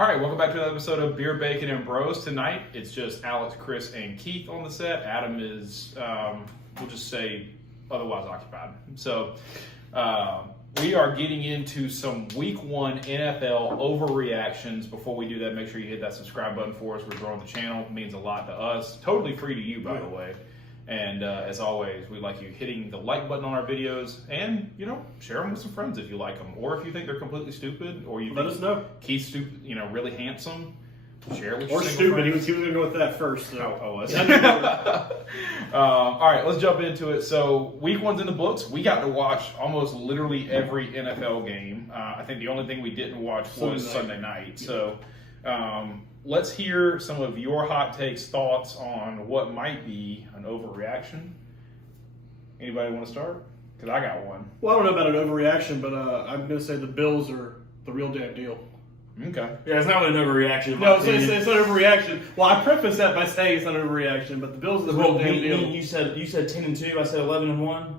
All right, welcome back to another episode of Beer, Bacon, and Bros. Tonight, it's just Alex, Chris, and Keith on the set. Adam is, we'll just say, otherwise occupied. So, we are getting into some Week 1 NFL overreactions. Before we do that, make sure you hit that subscribe button for us. We're growing the channel. It means a lot to us. Totally free to you, by the way. And as always, we like you hitting the like button on our videos and, share them with some friends if you like them. Or if you think they're completely stupid or you let think us know. Keith's stupid, really handsome, share it with Or your stupid. friends. He was going to go with that first. So. All right, let's jump into it. So Week 1's in the books. We got to watch almost literally every NFL game. I think the only thing we didn't watch was Sunday night. So let's hear some of your hot takes, thoughts on what might be an overreaction. Anybody want to start? Because I got one. Well, I don't know about an overreaction, but I'm going to say the Bills are the real damn deal. Okay. Yeah, it's not really an overreaction. No, it's not an overreaction. Well, I preface that by saying it's not an overreaction, but the Bills are the real damn deal. You said 10-2. I said 11-1.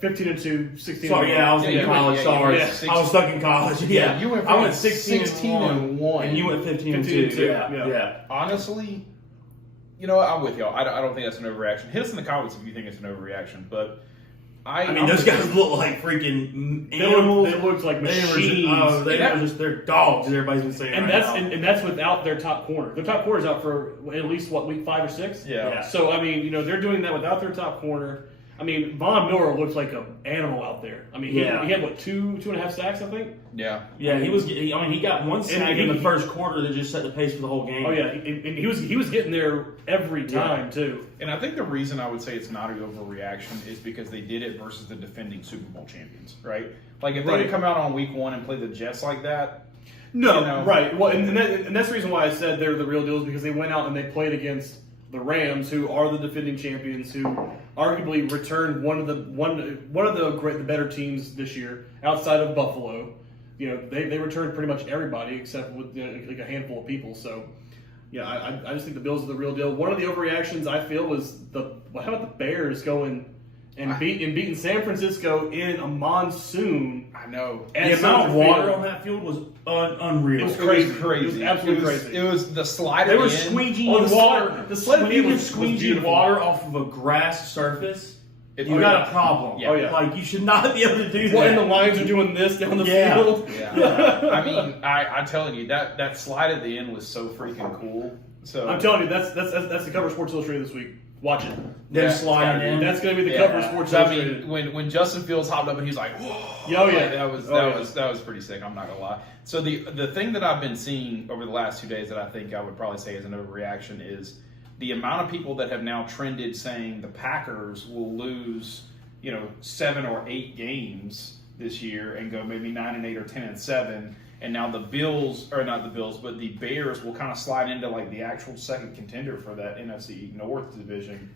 15-2, 16. Sorry, I was in college. Sorry, I was stuck in college. Yeah, you went. I went 16-1, and you went 15-2. Yeah. Honestly, I'm with y'all. I don't think that's an overreaction. Hit us in the comments if you think it's an overreaction. But I mean, those guys look like freaking animals. They look like machines. They're dogs. Everybody's been saying. And that's without their top corner. Their top corner's out for at least week 5 or 6. Yeah. So I mean, they're doing that without their top corner. I mean, Von Miller looks like an animal out there. I mean, he had what 2.5 sacks, I think. Yeah. Yeah, he got one sack in the first quarter that just set the pace for the whole game. Oh yeah, and he was getting there every time too. And I think the reason I would say it's not an overreaction is because they did it versus the defending Super Bowl champions, right? Like if they had come out on Week 1 and play the Jets like that. No, right. Well, and that's the reason why I said they're the real deal is because they went out and they played against the Rams, who are the defending champions, who arguably returned one of the better teams this year outside of Buffalo. They returned pretty much everybody except with like a handful of people. So, yeah, I just think the Bills are the real deal. One of the overreactions I feel was how about the Bears going and beating San Francisco in a monsoon. I know. The amount of water on that field was unreal. It was crazy. It was absolutely crazy. It was the slide. They were squeegeeing water. The sled when you can was squeegee beautiful. water off of a grass surface, you got a problem. Yeah. Oh, yeah. Like, you should not be able to do that. Well, and the Lions are doing this down the field. Yeah. I mean, I'm telling you, that slide at the end was so freaking cool. So I'm telling you, that's the cover of Sports Illustrated this week. Watch it. They're sliding in. That's going to be the cover of Sports Illustrated. I mean, when Justin Fields hopped up and he was like, "Whoa!" Oh yeah, that was pretty sick. I'm not gonna lie. So the thing that I've been seeing over the last 2 days that I think I would probably say is an overreaction is the amount of people that have now trended saying the Packers will lose, 7 or 8 games this year and go maybe 9-8 or 10-7. And now the Bears will kind of slide into like the actual second contender for that NFC North division.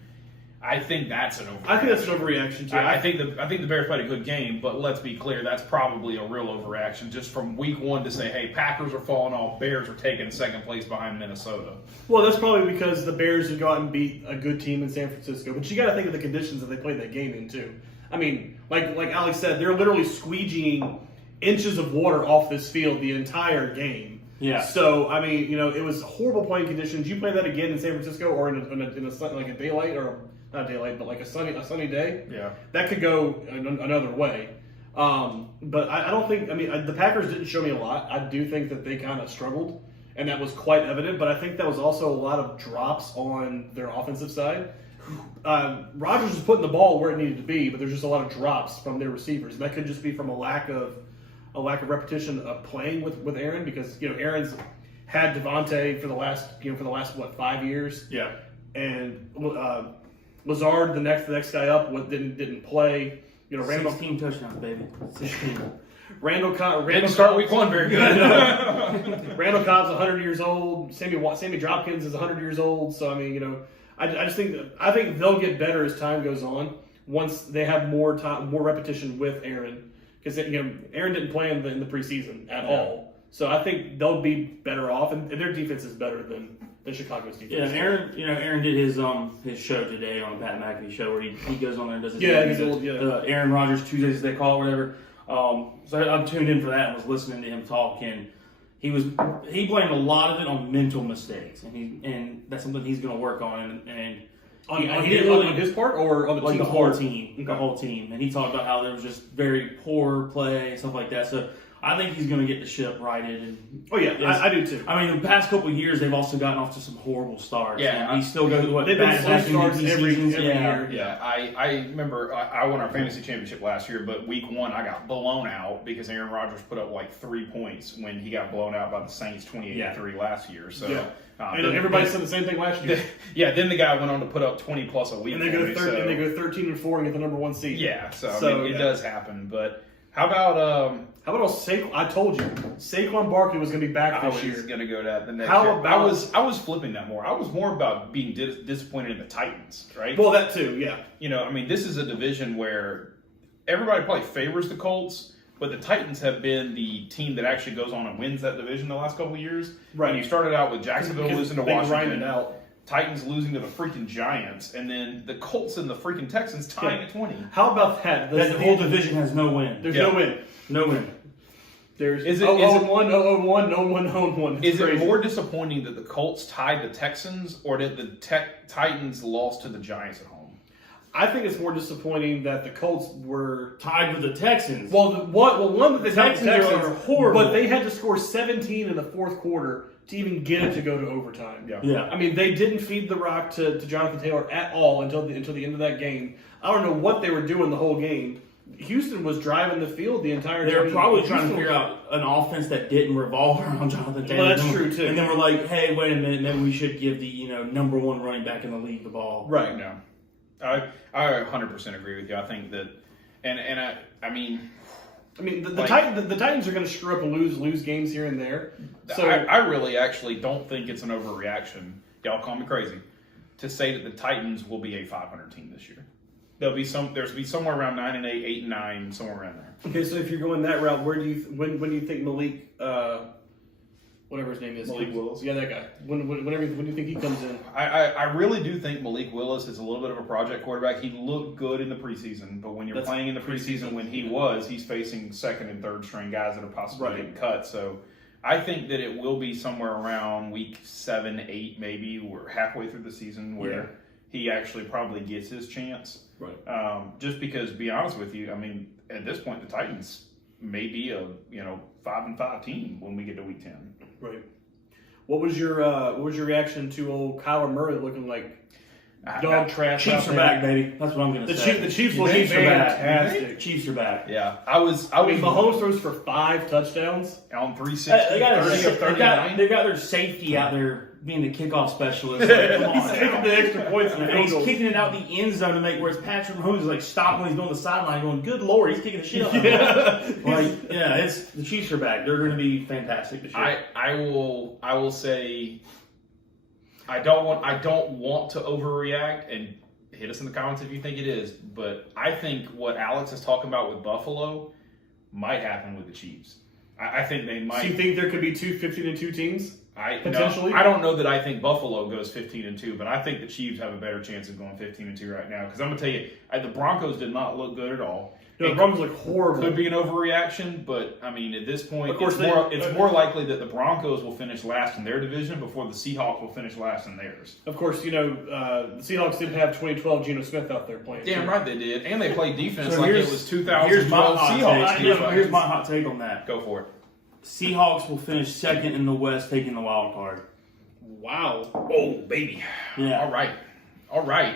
I think that's an overreaction. I think that's an overreaction too. I think the Bears played a good game, but let's be clear, that's probably a real overreaction just from Week 1 to say, hey, Packers are falling off, Bears are taking second place behind Minnesota. Well, that's probably because the Bears have gone and beat a good team in San Francisco. But you got to think of the conditions that they played that game in too. I mean, like Alex said, they're literally squeegeeing inches of water off this field the entire game. Yeah. So I mean, it was horrible playing conditions. You play that again in San Francisco or in a daylight or not daylight, but like a sunny day. Yeah. That could go another way. But I don't think. I mean, the Packers didn't show me a lot. I do think that they kind of struggled, and that was quite evident. But I think that was also a lot of drops on their offensive side. Rodgers was putting the ball where it needed to be, but there's just a lot of drops from their receivers. And that could just be from a lack of repetition of playing with Aaron because Aaron's had Devontae for the last 5 years. Yeah. And Lazard, the next guy up, didn't play. Randall 16 touchdowns, baby. 16. Randall Cobb Didn't start Week 1 very good. Randall Cobb's 100 years old. Sammy Dropkins is 100 years old. So I mean, I just think they'll get better as time goes on once they have more repetition with Aaron. Because Aaron didn't play in the preseason at all, so I think they'll be better off, and their defense is better than Chicago's defense. Yeah, and Aaron did his show today on the Pat McAfee show where he goes on there and does his Aaron Rodgers Tuesdays as they call it, whatever. So I tuned in for that and was listening to him talk, and he blamed a lot of it on mental mistakes, and that's something he's going to work on. And On didn't his part or on the like team's the whole part? team, Okay. the whole team, and he talked about how there was just very poor play and stuff like that. So I think he's going to get the ship righted. And Oh yeah, I do too. I mean, the past couple of years they've also gotten off to some horrible starts. Yeah, and he still goes They've been slow back-to-back starts MVP every seasons. year. Yeah, I remember I won our fantasy championship last year, but week 1 I got blown out because Aaron Rodgers put up like 3 points when he got blown out by the Saints 28-3 last year. So Yeah. And then- everybody said the same thing last year. yeah, then the guy went on to put up 20 plus a week. And they for go me, 13-4 and get the number 1 seed. Yeah, so I So, mean, it yeah. does happen. But how about How about I told you, Saquon Barkley was going to be back I this was year. going to go that the next How year. about- I was flipping that more. I was more about being disappointed in the Titans, right? Well, that too, yeah. You know, I mean, this is a division where everybody probably favors the Colts, but the Titans have been the team that actually goes on and wins that division the last couple of years. Right. And you started out with Jacksonville Because losing to they Washington, grinded out. Titans losing to the freaking Giants, and then the Colts and the freaking Texans tying at 20. How about that? That the whole division has no win. There's Yeah. no win. No win. There's Is it- 0-1, 0-1, no 1-1. Is it more disappointing that the Colts tied the Texans or that the Titans lost to the Giants at home? I think it's more disappointing that the Colts were Tied with the Texans. one that they tied the Texans are horrible. but they had to score 17 in the fourth quarter to even get it to go to overtime. Yeah. I mean, they didn't feed the rock to Jonathan Taylor at all until the end of that game. I don't know what they were doing the whole game. Houston was driving the field the entire They time. were probably trying to Houston figure out an offense that didn't revolve around Jonathan Taylor. Well, that's And then- true, too. And then we're like, hey, wait a minute, maybe we should give the number 1 running back in the league the ball. Right. No, I 100% agree with you. I think that, and I mean, I mean, the Like- Titans are going to screw up and lose games here and there. So I really actually don't think it's an overreaction. Y'all call me crazy to say that the Titans will be a 500 team this year. There's be somewhere around 9-8, 8-9, somewhere around there. okay, so if you're going that route, when do you think Malik, whatever his name is, Malik Willis? Yeah, that guy. When do you think he comes in? I really do think Malik Willis is a little bit of a project quarterback. He looked good in the preseason, but when you're That's playing in the preseason when he's facing second and third string guys that are possibly Right. getting cut. So I think that it will be somewhere around week 7, 8, maybe. We're halfway through the season where he actually probably gets his chance. Right. Just because, to be honest with you, I mean, at this point, the Titans may be a 5-5 team when we get to week 10. Right. What was your reaction to old Kyler Murray looking like dog trash? Chiefs out are there? back, baby. That's what I'm going to say. The Chiefs The look Chiefs are back. fantastic. Chiefs are back. Yeah, I was I mean, Mahomes throws for 5 touchdowns. on 360, They got 30 of 39. they got their safety out there being the kickoff specialist. Like, come on. He's taking the extra points and the And field he's goals. kicking it out the end zone to make where it's Patrick Mahomes is like stopping when he's doing the sideline, going, "Good Lord, he's kicking the shit out of him." Like, yeah, it's the Chiefs are back. They're going to be fantastic this year. I will say I don't want to overreact, and hit us in the comments if you think it is, but I think what Alex is talking about with Buffalo might happen with the Chiefs. I think they might. So you think there could be 2 15-2 teams? Potentially? No, I don't know that I think Buffalo goes 15-2, but I think the Chiefs have a better chance of going 15-2 right now. Because I'm gonna tell you, the Broncos did not look good at all. No, the Broncos look horrible. Could be an overreaction, but I mean, at this point, Of course it's more likely that the Broncos will finish last in their division before the Seahawks will finish last in theirs. Of course, the Seahawks did have 2012 Geno Smith out there playing. Damn right they did, and they played defense So like it here's- was Here's 2012 my hot Seahawks. take. defense. Here's my hot take on that. Go for it. Seahawks will finish second in the West, taking the wild card. Wow. Oh baby. Yeah. All right.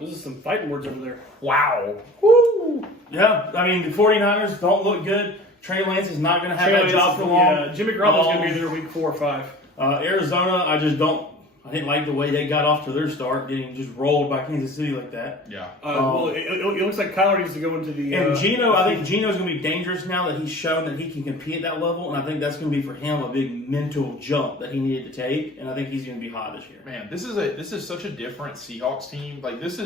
Those are some fighting words over there. Wow. Woo. Yeah, I mean, the 49ers don't look good. Trey Lance is not going to have that job for long. Yeah, Jimmy Garoppolo's going to be there week 4 or 5. Arizona, I didn't like the way they got off to their start, getting just rolled by Kansas City like that. Yeah. Well, it looks like Kyler needs to go into the. And Geno, I think Geno's going to be dangerous now that he's shown that he can compete at that level, and I think that's going to be for him a big mental jump that he needed to take, and I think he's going to be hot this year. Man, this is such a different Seahawks team. Like this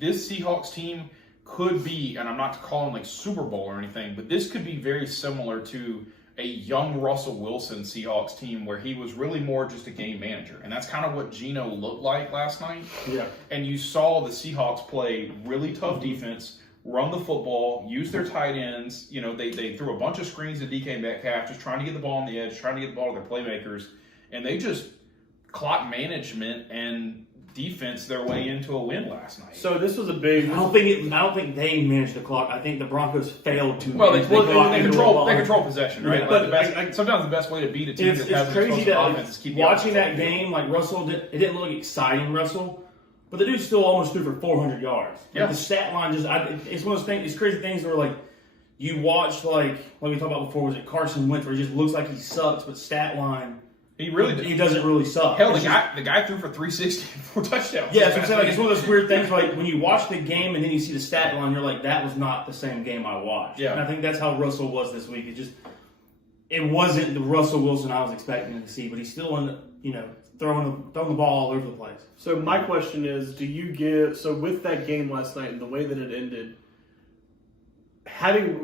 Seahawks team could be, and I'm not calling like Super Bowl or anything, but this could be very similar to a young Russell Wilson Seahawks team where he was really more just a game manager. And that's kind of what Geno looked like last night. Yeah. And you saw the Seahawks play really tough defense, run the football, use their tight ends. You know, they threw a bunch of screens to DK Metcalf, just trying to get the ball on the edge, trying to get the ball to their playmakers, and they just clock management and defense their way into a win last night. So this was a big. I don't think they managed the clock. I think the Broncos failed to. Well, manage the clock. they control possession, right? Yeah, but sometimes the best way to beat a team It's that has an crazy explosive that offense is keep watching that game, like Russell, it didn't look exciting, Russell, but the dude still almost threw for 400 yards. Like, Yeah. the stat line it's one of those things, these crazy things where like you watch like we talked about before, was it Carson Wentz, where he just looks like he sucks, but stat line He really did. he doesn't really suck. Hell, the It's just- guy threw for 360 and 4 touchdowns. Yeah, that's what I'm saying. Like, it's one of those weird things. Like when you watch the game and then you see the stat line, you're like, "That was not the same game I watched." Yeah. And I think that's how Russell was this week. It wasn't the Russell Wilson I was expecting to see, but he still ended up, throwing the ball all over the place. So my question is, with that game last night and the way that it ended,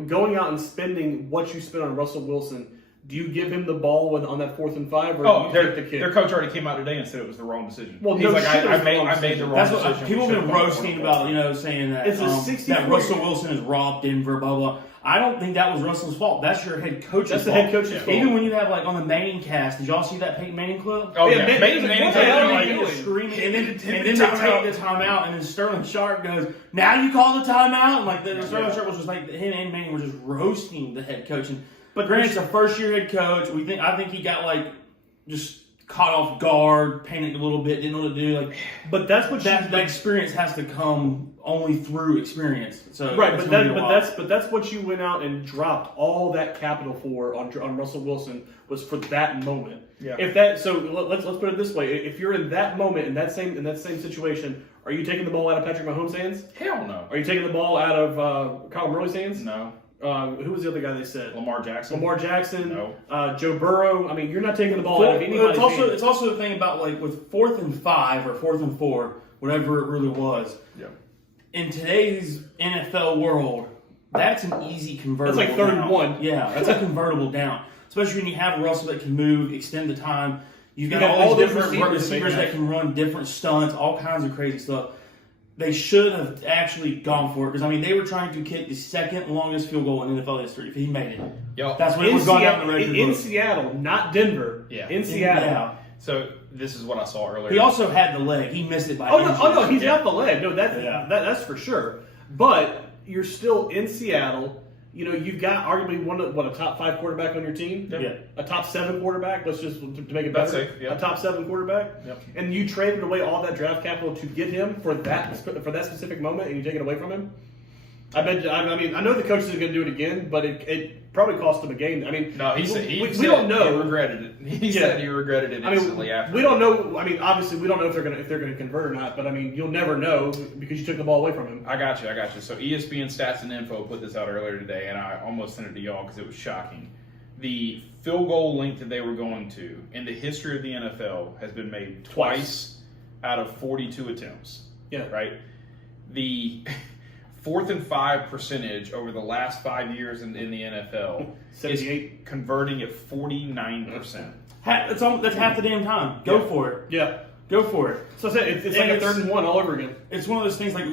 going out and spending what you spent on Russell Wilson, do you give him the ball on that 4th and 5, or do you take the kick? Their coach already came out today and said it was the wrong decision. Well, He's no like, shit, it was I the made wrong the decision. wrong That's decision. what people have been roasting about, saying that It's a 64 that Russell Wilson has robbed Denver, blah blah. I don't think that was Russell's fault. That's your head coach's That's the fault. head coach's fault. Even when you have like on the Manning cast, did y'all see that Peyton Manning clip? Oh, yeah. Yeah, Manning what told the hell him, are like, you He was doing? screaming, and then they take timeout. the timeout, and then Sterling Sharp goes, "Now you call the timeout." And like Sterling Sharp was just like him and Manning were just roasting the head coach. But granted, it's a first-year head coach. I think he got like just caught off guard, panicked a little bit, didn't know what to do. Like, But that's what that experience has to come only through experience. So right. it's But gonna be a while. that's what you went out and dropped all that capital for on Russell Wilson, was for that moment. Yeah. Let's put it this way: if you're in that moment in that same situation, are you taking the ball out of Patrick Mahomes' hands? Hell no. Are you taking the ball out of Kyle Murray's hands? No. Who was the other guy they said? Lamar Jackson. Lamar Jackson. No. Joe Burrow. I mean, you're not taking the ball out of anybody's hands. It's also the thing about like with 4th and 5 or 4th and 4, whatever it really was. Yeah. In today's NFL world, that's an easy convertible. That's like 3rd and down. 1. Yeah, that's a convertible down. Especially when you have Russell that can move, extend the time. You've got You have all all these those different receivers receivers that that can run different stunts, all kinds of crazy stuff. They should have actually gone for it because they were trying to kick the 2nd longest field goal in NFL history. If he made it, Yo. that's when it was going down the record in book. Seattle, not Denver. Yeah. In Seattle. Yeah. So this is what I saw earlier. He also had the leg. He missed it by Oh inches. no, he's Yeah. got the leg. No, Yeah. that's for sure. But you're still in Seattle. You've got arguably a top 5 quarterback on your team. Yeah. A top 7 quarterback. Let's just to make it That's better. safe, yeah. A top 7 quarterback. Yep. And you traded away all that draft capital to get him for that specific moment, and you take it away from him. I know the coach isn't going to do it again, but it probably cost him a game. No, he said we don't know. He regretted it. He said he regretted it instantly after. We don't know. Obviously, we don't know if they're going to convert or not. But you'll never know because you took the ball away from him. I got you. So ESPN Stats and Info put this out earlier today, and I almost sent it to y'all because it was shocking. The field goal length that they were going to in the history of the NFL has been made twice out of 42 attempts. Yeah. Right? The 4th and 5 percentage over the last 5 years in the NFL 78. is converting at 49%. That's half the damn time. Go for it. Yeah. Go for it. So I said it's like a 3rd and 1 all over again. It's one of those things like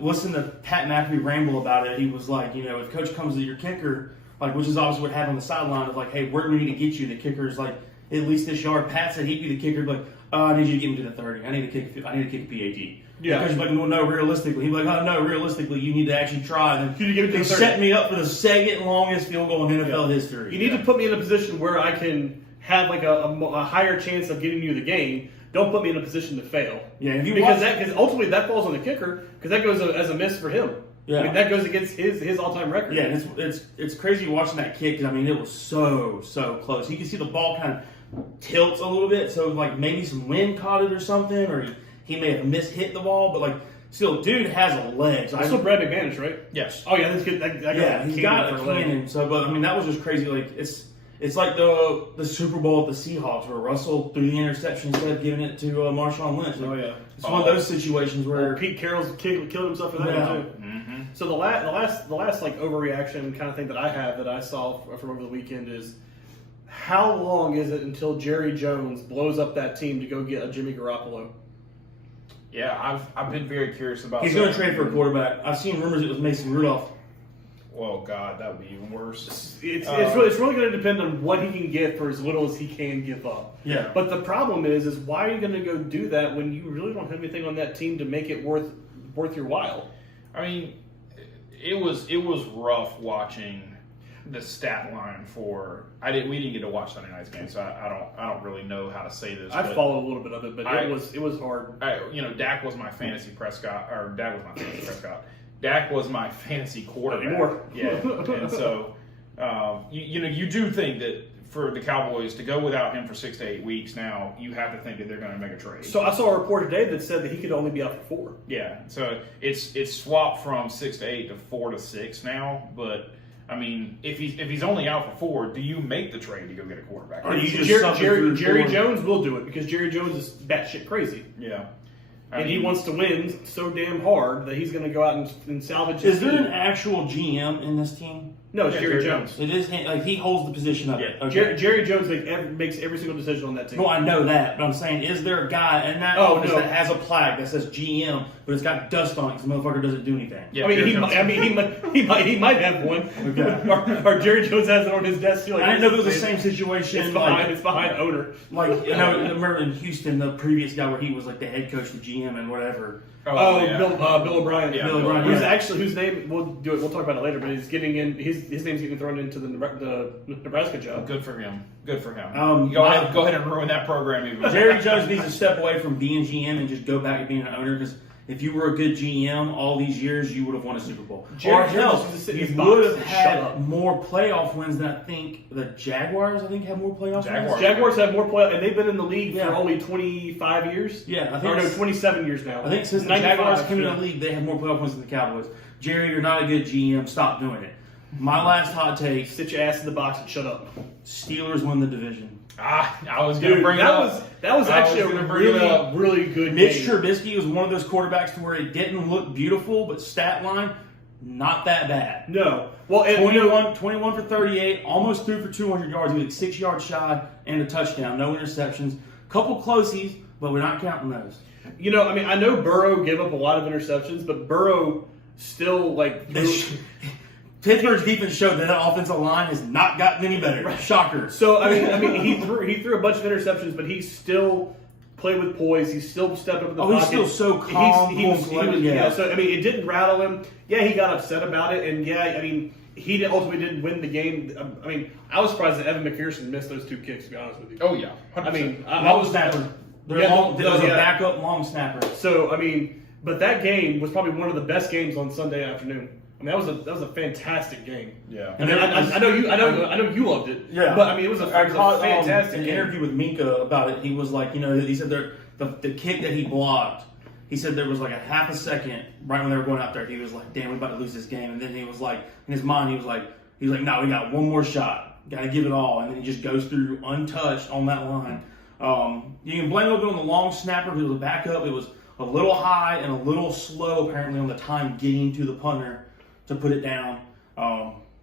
listen to Pat McAfee ramble about it. He was like, if coach comes to your kicker, like which is obviously what happened on the sideline of like, hey, where do we need to get you? The kicker's like at least this yard. Pat said he'd be the kicker, but I need you to get me to the 30. I need to kick a PAT. Yeah. The coach is like, well, no, realistically. He's like, oh no, realistically, you need to actually try. And You need to give it to they the 30. set me up for the 2nd longest field goal in NFL history. You need to put me in a position where I can have like a higher chance of getting you the game. Don't put me in a position to fail. Yeah, if you because watch- ultimately that falls on the kicker because that goes as a miss for him. Yeah. That goes against his all-time record. Yeah, and it's crazy watching that kick. 'Cause, it was so close. You can see the ball kind of tilts a little bit, so like maybe some wind caught it or something, or he may have hit the ball, but like still, dude has a leg. So Still Brad McManus, right? Yes. Oh yeah, that's good. That yeah, he's got a cannon. So, but that was just crazy. Like it's like the Super Bowl at the Seahawks where Russell threw the interception instead of giving it to Marshawn Lynch. Like, Oh yeah. it's one of those situations where Pete Carroll's killed himself for that Yeah. one too. Mm-hmm. So the last like overreaction kind of thing that I have that I saw from over the weekend is how long is it until Jerry Jones blows up that team to go get a Jimmy Garoppolo? Yeah, I've been very curious about. He's that. going to trade for a quarterback. I've seen rumors it was Mason Rudolph. Well, God, that would be even worse. It's really going to depend on what he can get for as little as he can give up. Yeah. But the problem is why are you going to go do that when you really don't have anything on that team to make it worth your while? I mean, it was rough watching the stat line for. We didn't get to watch Sunday night's game, so I don't really know how to say this. I followed a little bit of it, but it was hard. Dak was my fantasy Prescott, or Dak was my fantasy Prescott. Dak was my fantasy quarterback. Anymore. Yeah, and so you do think that for the Cowboys to go without him for 6 to 8 weeks now, you have to think that they're going to make a trade. So I saw a report today that said that he could only be out for 4. Yeah, so it's swapped from 6 to 8 to 4 to 6 now, but. I mean, if he's only out for 4, do you make the trade to go get a quarterback? Or you just Jerry Jones will do it because Jerry Jones is batshit crazy. Yeah. And he wants to win so damn hard that he's going to go out and salvage. Is there an actual GM in this team? No, it's Yeah, Jerry Jerry Jones. It is like he holds the position of it. Yeah. Okay. Jerry Jones makes every single decision on that team. Well, I know that, but I'm saying, is there a guy in that Oh, office no. that has a plaque that says GM, but it's got dust on it because the motherfucker doesn't do anything? Yeah, I mean, Jerry Jones. he might have one. Okay. or Jerry Jones has it on his desk too. Like, I didn't know if it was the same situation. It's behind owner. Like, you know, remember in Houston, the previous guy where he was like the head coach, the GM, and whatever. Yeah. Bill O'Brien. Yeah, Bill O'Brien. Whose name we'll do it. We'll talk about it later. But he's getting in. His name's getting thrown into the Nebraska job. Good for him. Good for him. Go ahead and ruin that program even. Jerry Jones needs to step away from being GM and just go back to being an owner because if you were a good GM all these years, you would have won a Super Bowl. Jerry Or hell, Jones used to sit in you his would box have and shut up. had more playoff wins than I think the Jaguars. I think have more playoff wins. Jaguars have more play, and they've been in the league Yeah. for only 25 years. Yeah, I think Or no, it's- 27 years now. I think since the 95, Jaguars came in yeah. the league, they have more playoff wins than the Cowboys. Jerry, you're not a good GM. Stop doing it. My last hot take: Sit your ass in the box and shut up. Steelers win the division. I was going to Dude, bring it up. that was actually I was a gonna bring it up. really good Mitch game. Trubisky was one of those quarterbacks to where it didn't look beautiful, but stat line, not that bad. No. Well, and 21 for 38, almost threw for 200 yards. He was like 6 yards shy and a touchdown. No interceptions. Couple closies, but we're not counting those. I mean, I know Burrow gave up a lot of interceptions, but Burrow still Pittsburgh's defense showed that offensive line has not gotten any better. Shocker. So I mean, he threw a bunch of interceptions, but he still played with poise. He still stepped up in the pocket. He's still so calm. He was, yeah. So I mean, it didn't rattle him. Yeah, he got upset about it, and yeah, I mean, he ultimately didn't win the game. I mean, I was surprised that Evan McPherson missed those 2 kicks. To be honest with you. Oh yeah. 100%. I mean, Long snapper. There was a backup long snapper. So I mean, but that game was probably one of the best games on Sunday afternoon. I mean, that was a fantastic game. Yeah. And I know you loved it. Yeah. But I mean, it was a caught, fantastic an game. interview with Minka about it. He was like, he said the kick that he blocked. He said there was like a half a second right when they were going out there. He was like, "Damn, we're about to lose this game." And then he was like, in his mind, he was like, "No, we got one more shot. Got to give it all." And then he just goes through untouched on that line. You can blame a little bit on the long snapper. It was a backup. It was a little high and a little slow apparently on the time getting to the punter to put it down.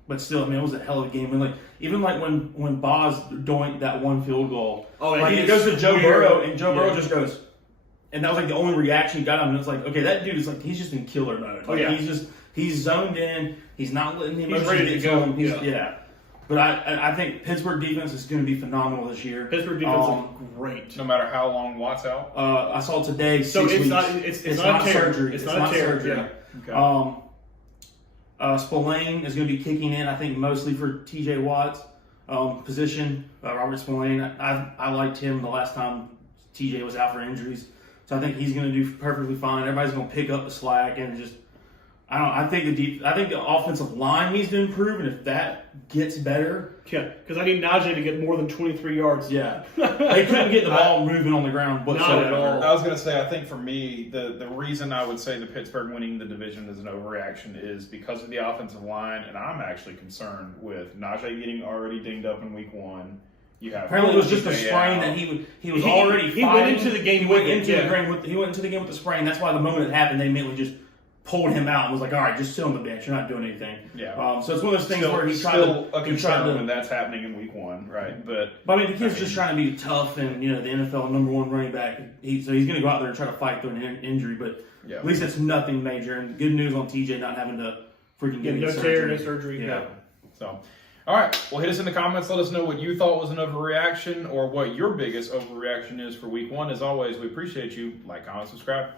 But still, I mean, it was a hell of a game. And even when Boz doinked that one field goal, it goes to Joe Burrow, and Joe Burrow just goes, and that was like the only reaction he got him. And it's like, okay, that dude is like, he's just in killer mode. He's zoned in. He's not letting the emotions ready to get go. to him. Yeah. But I think Pittsburgh defense is going to be phenomenal this year. Pittsburgh defense is great. No matter how long Watt's out. I saw today. So 6 it's weeks. not it's not tear. surgery. It's not tear. surgery. Yeah. Okay. Spillane is going to be kicking in, I think, mostly for T.J. Watt's position. Robert Spillane, I liked him the last time T.J. was out for injuries, so I think he's going to do perfectly fine. Everybody's going to pick up the slack and just. I think the offensive line needs to improve, and if that gets better, Yeah, because I need Najee to get more than 23 yards. yeah, they couldn't get the ball moving on the ground whatsoever. Not at all. I was going to say, I think for me, the reason I would say the Pittsburgh winning the division is an overreaction is because of the offensive line, and I'm actually concerned with Najee getting already dinged up in week 1. You have Apparently, it was just a TJ sprain out. that he was already. He went into the game. He went into the game with the sprain. That's why the moment it happened, they immediately just pulled him out and was like, all right, just sit on the bench. You're not doing anything. Yeah. So it's one of those things Still, where he tried still to. a he tried concern to when that's happening in week 1, right? But I mean, the kid's just trying to be tough, and the NFL #1 running back. So he's going to go out there and try to fight through an injury, but yeah. at least it's nothing major. And good news on TJ not having to freaking get any no surgery. tear, no surgery. Yeah. So, all right. Well, hit us in the comments. Let us know what you thought was an overreaction or what your biggest overreaction is for week 1. As always, we appreciate you. Like, comment, subscribe.